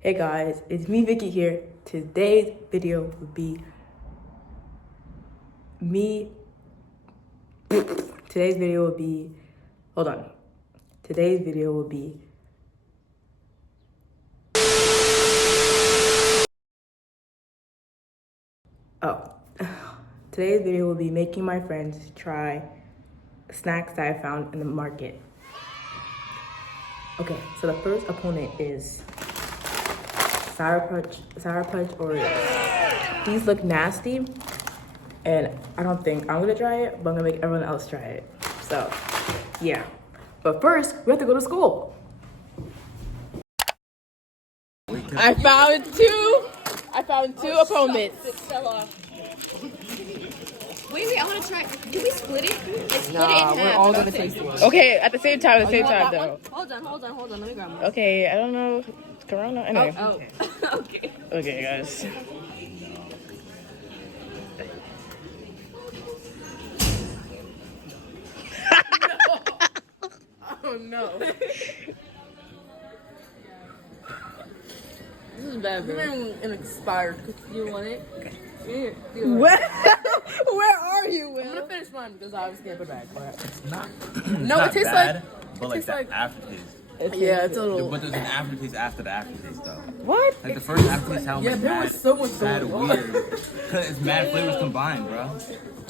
Hey guys, it's me Vicky here. Today's video will be Today's video will be Today's video will be Today's video will be making my friends try snacks that I found in the market. Okay, so the first opponent is SOUR Patch Oreo. These look nasty, and I don't think I'm gonna try it, but I'm gonna make everyone else try it. So, yeah. But first, we have to go to school. I found two opponents. Wait, I want to try. Can we split it? Split Nah, it in we're half. all gonna taste it. Okay, at the same time, though. Hold on. Let me grab one. Okay, I don't know. It's Corona? Anyway. Oh. Okay. Okay, guys. Oh no. This is bad, bro. An expired cookie. You want it? Where are you, Will? I'm gonna finish mine because I obviously can't put it back. It's not. No, it tastes bad, like. but like the aftertaste. Yeah, it's a little. But there's an aftertaste after the aftertaste, though. What? Like the first aftertaste sounds like there mad, was so much mad going on. weird. It's mad flavors combined, bro.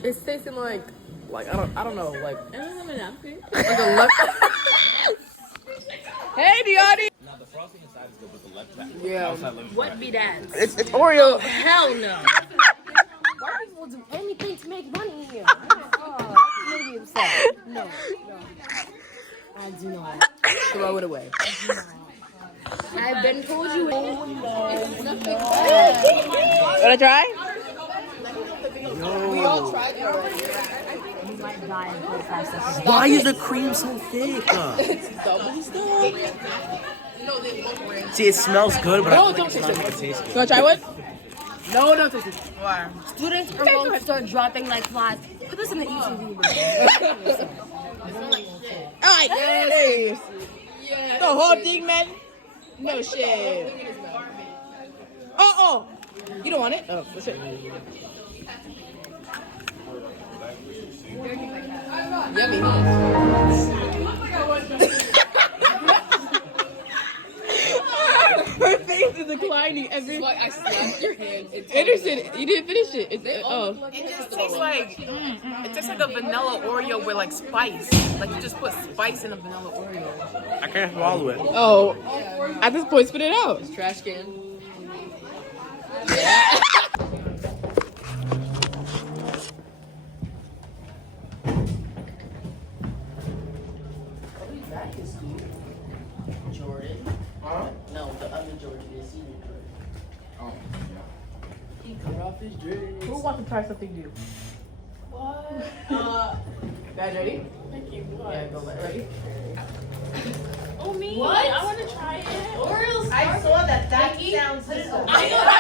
It's tasting like I don't know, like I don't have a napkin. like a left. Hey, Diani. Now the frosting inside is good with the left back. Yeah. Outside lemon What pie. be that? It's Oreo. Hell no. Why people do anything to make money here? Oh, that's maybe upset. No. I do not. Throw it away. I've been told you. Wanna try? No. We all tried it already. You might die in 45 seconds. Why is the cream so thick? It's double stuff. See, it smells good, but No, I feel don't like it's taste not it. gonna taste You good. wanna try one? No, don't taste it. Why? Students are going to start dropping like flies. Put this in the ETV, bro. Alright, yes. The whole thing, man. No shit. Oh. You don't want it? Oh, that's it. Yummy. Her face is declining every. I slapped your hand. Anderson, you didn't finish it. It It just tastes like it tastes like a vanilla Oreo with like spice. Like you just put spice in a vanilla Oreo. I can't swallow it. Oh, at this point, spit it out. Trash can. Jordan. Huh? No, the other Jordan, the senior Jordan. Oh, He cut off his dreads. Who wants to try something new? What? Guys, ready? Thank you. Yeah, go let ready. Oh, me? What? I want to try it. Oreos. I saw that. That sounds good. I know. I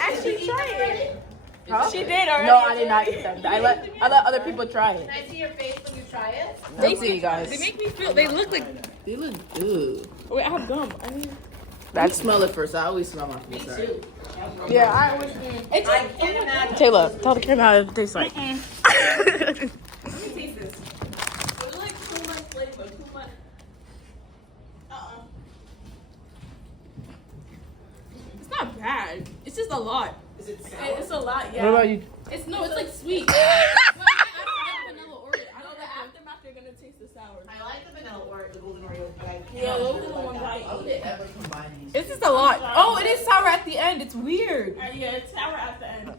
Actually try it. Huh? She did already. No, I did not eat them. I let other people try it. Can I see your face when you try it? Let's see, guys. They make me feel. They look like. They look good. Wait, I have gum. I mean. Let's smell it first. I always smell my food. Sorry. Yeah, I always. I can't imagine. Taylor, tell the camera how it tastes like. Let me taste this. It's like too much flavor. Too much. It's not bad. It's just a lot. Is it sour? It's a lot, yeah. What about you? It's like sweet. But I like vanilla Oreo. I know the aftermath you're gonna taste the sour. I like the vanilla Oreo, the golden Oreo, but I can't. Yeah, those are the ones I How would eat. they ever combine these? It's just a lot. Oh, it is sour at the end. It's weird. Yeah, it's sour at the end. I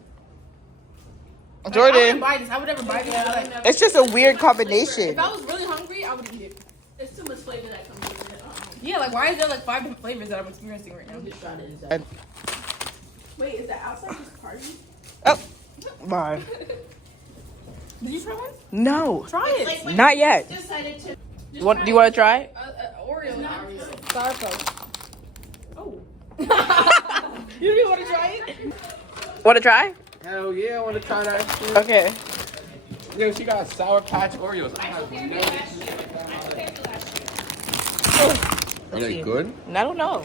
wouldn't Jordan, buy this. I would never buy this. Like, it's just a weird combination. if I was really hungry, I would eat it. There's too much flavor that comes with it. Yeah, like why is there like 5 different flavors that I'm experiencing right now? Just try it inside. Wait, is that outside just party? Oh, bye. Did you try one? No, Try it. Like, not yet. decided to. Do you want to try? Oreo. Sour Patch. Oh. You didn't want to try it? Want to try? Hell yeah, I want to try that shit. Okay. Yo, she got Sour Patch Oreos. I have never. Are they good? I don't know.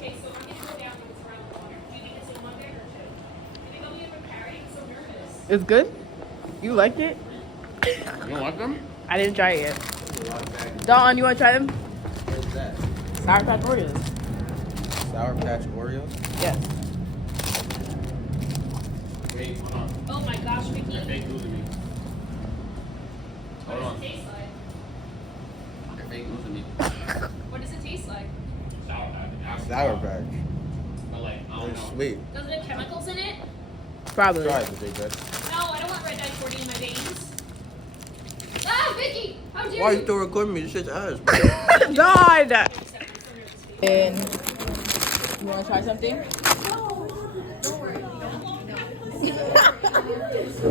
It's good? You like it? You don't like them? I didn't try it yet. Dawn, you want to try them? What's that? Sour Patch Oreos. Sour Patch Oreos? Yes. Wait, hold on. Oh my gosh, Vicky. They're fake news to me. Hold on. Taste like? They're fake news to me. What does it taste like? Sour Patch. Sour Patch. But like, I They're don't know. sweet. Does it have chemicals in it? Probably. Try it, Jay. No, I don't want red dye 40 in my veins. Ah, Vicky! How dare Why you? you still recording me? This shit's ass. Dawn! And you want to try something?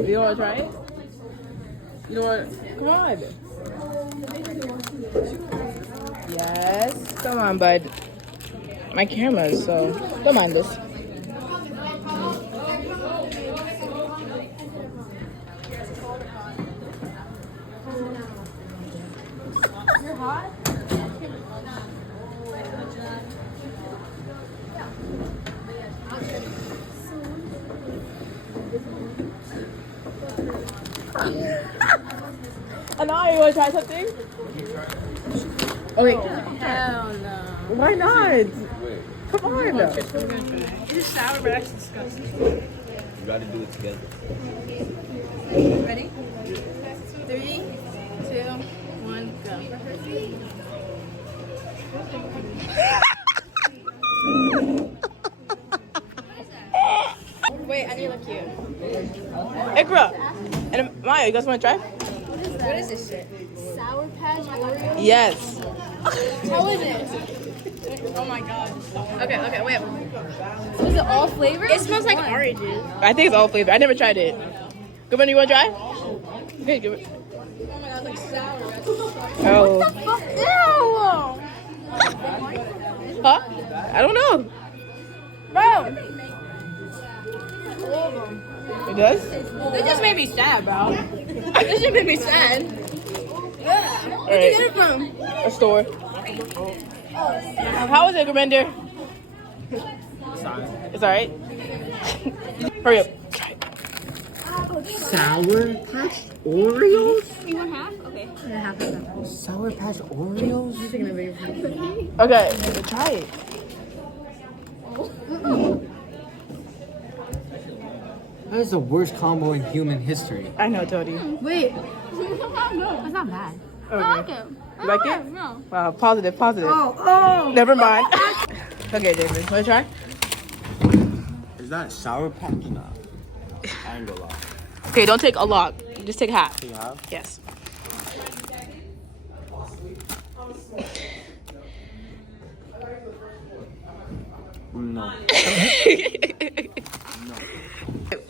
You don't want to try it? You don't want to? Come on. Yes. Come on, bud. My camera, so don't mind this. You're hot? And now you want to try something? Okay. Hell no. Why not? Come on. It is sour, but that's disgusting. You gotta do it together. Ready? 3, 2, 1, go. Wait, I need to look cute. Ikra. And Maya, you guys want to try? What is this shit? Sour Patch Oreo? Yes. How is it? Oh my god. Okay, wait. So is it all flavors? It smells like oranges. I think it's all flavor. I never tried it. Good one, you want to try? Okay, give it. Oh my god, it's like sour. Oh. Ew! Huh? I don't know. Bro! It does? This just made me sad, bro. This just made me sad. Yeah. Where'd you get it from? A store. How is it, Commander? It's alright. Hurry up. Sour Patch Oreos? You want half? Okay. Half of them. Sour Patch Oreos? You're taking a bigger piece. Okay, try it. That is the worst combo in human history. I know, Tony. Wait. That's not bad. Okay. I like it. You like it? No. Wow, positive. Oh. Never mind. Okay, David, want to try? Is that Sour Patch? Nah. I ain't gonna lie. Okay, don't take a lot. Just take half. You have? Yes. No.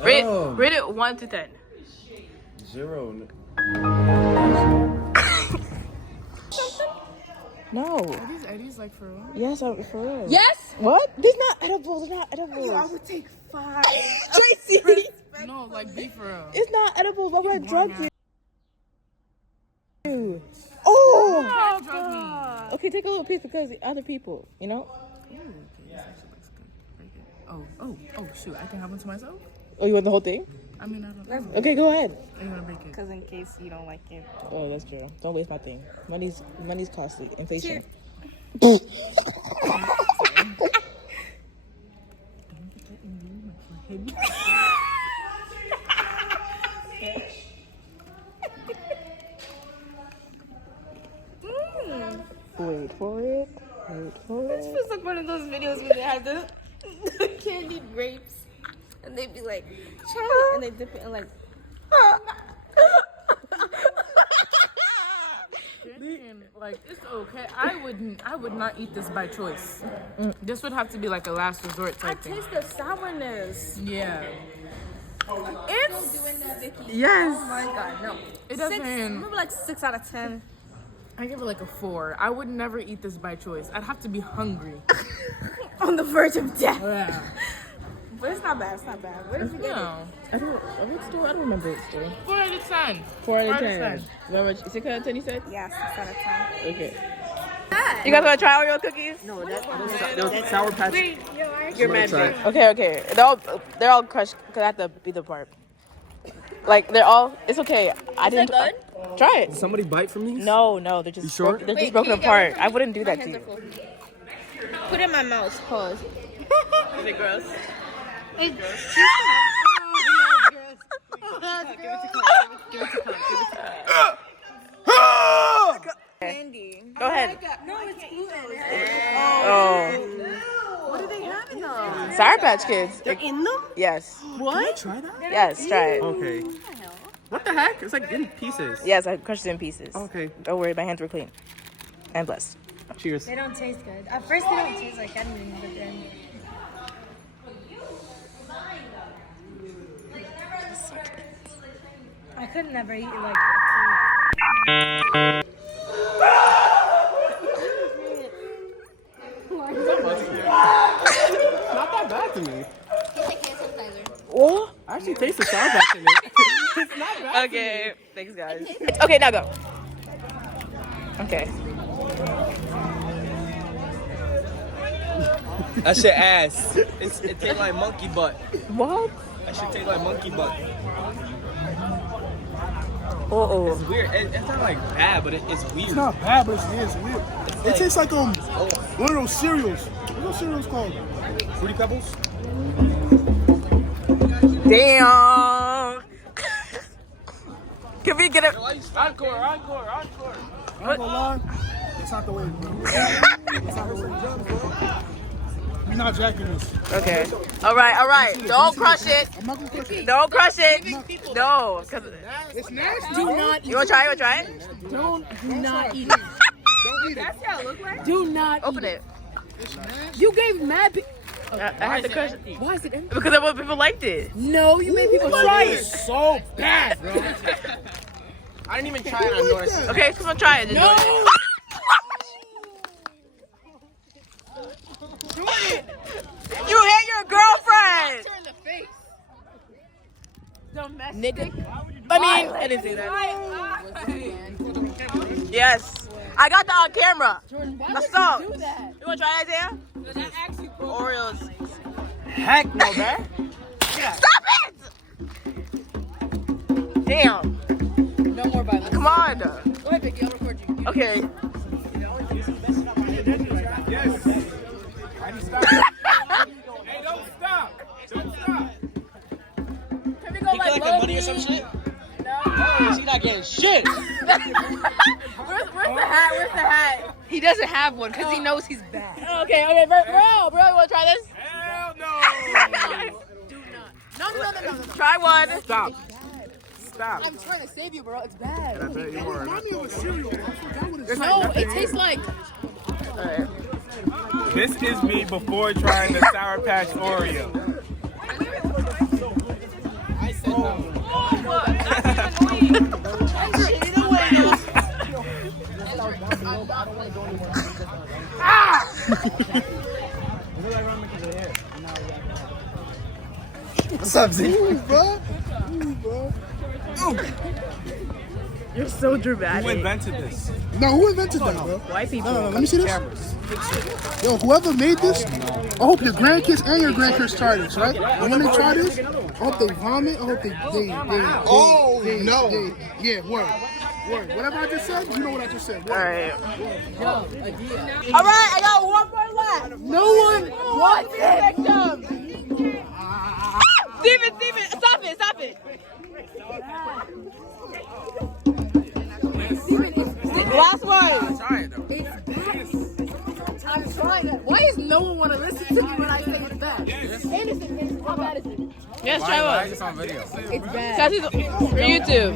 Rate it 1 to 10. 0. No. Are these Eddies like for real? Yes, for real. Yes? What? These not edibles. They're not edibles. I would take 5. Tracy. No, like be for real. It's not edible. Why would I drug you? Oh! Can't drug me. Okay, take a little piece because the other people, you know? Ooh, okay, this actually looks good. Break it. Oh, shoot. I can have one to myself? Oh, you want the whole thing? I mean, I don't know. Okay, go ahead. I'm gonna break it. Because in case you don't like it. Oh, that's true. Don't waste my thing. Money's costly. Inflation. Wait for it. This feels like one of those videos where they have the candied grapes. And they'd be like, try it. And they dip it in like. Like, it's okay. I would not eat this by choice. This would have to be like a last resort I type thing. taste the sourness. Yeah. It's. Yes. Oh my god, no. It 6, doesn't. maybe like 6 out of 10. I give it like a 4. I would never eat this by choice. I'd have to be hungry. On the verge of death. Yeah. But it's not bad. It's not bad. Where did you get it? No. I don't. What store? I don't remember what store. 4 out of 10. 4 out of 4 out of 10. Remember 6 out of 10? You said. Yeah, 6 out of 10. Okay. You guys want to try Oreo cookies? No, that's Sour Patch. You're mad. Okay. They're all crushed because I have to be the part. Like they're all. It's okay. I didn't. Try it. Did somebody bite from these? No, they're just. You sure? They're just broken apart. I wouldn't do that to you. Put it in my mouth. Pause. Is it gross? Candy. Go ahead. No, it's gluten. Oh. What do they have in them? Sour Patch Kids. They're in them? Yes. What? Try that? Yes. Try it. Okay. What the heck? It's like in pieces. Yes, I crushed it in pieces. Okay. Don't worry, my hands were clean and blessed. Cheers. They don't taste good. At first, they don't taste like anything, but then. I could never eat it like Not that bad to me. What? I actually taste the Sour Patch in it. It's not bad. Okay, thanks guys. Okay, now go. Okay. That shit ass. It tastes like monkey butt. What? That shit tastes like monkey butt. Uh-oh. It's weird. It's not like bad, but it's weird. It's not bad, but it's weird. It tastes like one of those cereals. What are those cereals called? Fruity Pebbles? Damn. Can we get it? Encore. I ain't gonna lie, it's not the way, bro. It's not the way. We're not jacking this. Okay. All right. Don't crush it. I'm not gonna crush it. Don't crush it. No. Cause It's nasty. Do not eat you wanna try it? Do not eat it. Don't eat it. Do not Open eat it. You gave mad people. I had to crush it. Why is it empty? Because of people liked it. No, you made people try it. It's so bad, bro. I didn't even try it on Norris. Okay, come on, try it. No. You hit your girlfriend. Turn the face. Nigga. I didn't say that. Yes. I got that on camera. That's all. You wanna try it, Isaiah? Oreos. Heck no, man. Stop it! Damn. No more violence. Come on. Go ahead, Vicky. I'll record you. Okay. Hey, don't stop. Don't stop. Can we go He like collecting money or some shit? No. She not getting shit. Where's the hat? Where's the hat? He doesn't have one because he knows he's bad. Okay, bro, you wanna try this? Hell no. No. Try one. Stop. I'm trying to save you, bro. It's bad. I bet you are. Remind me of a cereal. I forgot what it's No, it tastes like. This is me before trying the Sour Patch Oreo. I said no. What's up, Z? Bro. You're so dramatic. Who invented this? No, who invented that, bro? White people. No, let me see this. Yo, whoever made this, I hope your grandkids and your grandkids try this, right? And when they try this, I hope they vomit. I hope they yeah, word. Whatever I just said, you know what I just said. All right. All right, I got one more left. No one wants it. Victim. Steven, stop it. Last one. I'm trying to. Why does no one want to listen to me when I say it's bad? Anderson, how bad is it? Yes, try one. It's on video. It's bad. That's for YouTube.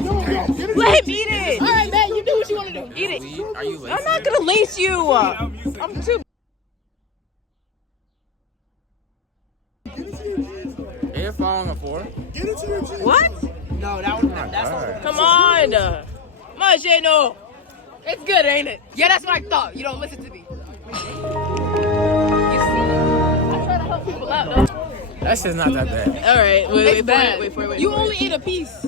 Let him eat it. All right, man, you do what you want to do. Eat it. Are you I'm not gonna lace you. I'm too. You're following a 4? Get into your jeans. What? No, that's Come on. Machino. It's good, ain't it? Yeah, that's what I thought. You don't listen to me. You see? I try to help people out, though. That shit's not that bad. All right, wait for it. You only ate a piece.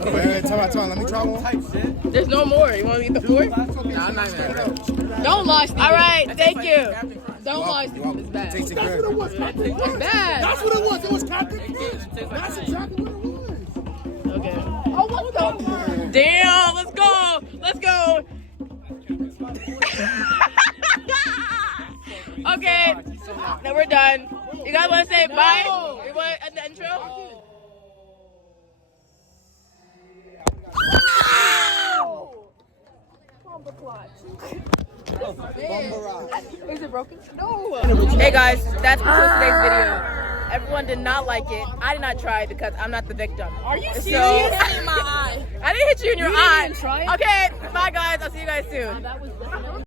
Okay, time out. Let me try one. There's no more. You want to eat the fourth? Nah, I'm not even gonna. Don't lie, Stevie. All right, thank you. Don't lie, Stevie. It's bad. That's what it was. It's bad. That's what it was. It was Captain Crunch. That's exactly what it was. Okay. Oh, what the? Damn, let's go. Let's go. Okay, now we're done. You guys want to say bye? You want at the intro? Is it broken? No. Hey guys, that's today's video. Everyone did not like it. I did not try it because I'm not the victim. Are you serious? In my eye. I didn't hit you in your eye. Okay, bye guys. I'll see you guys soon.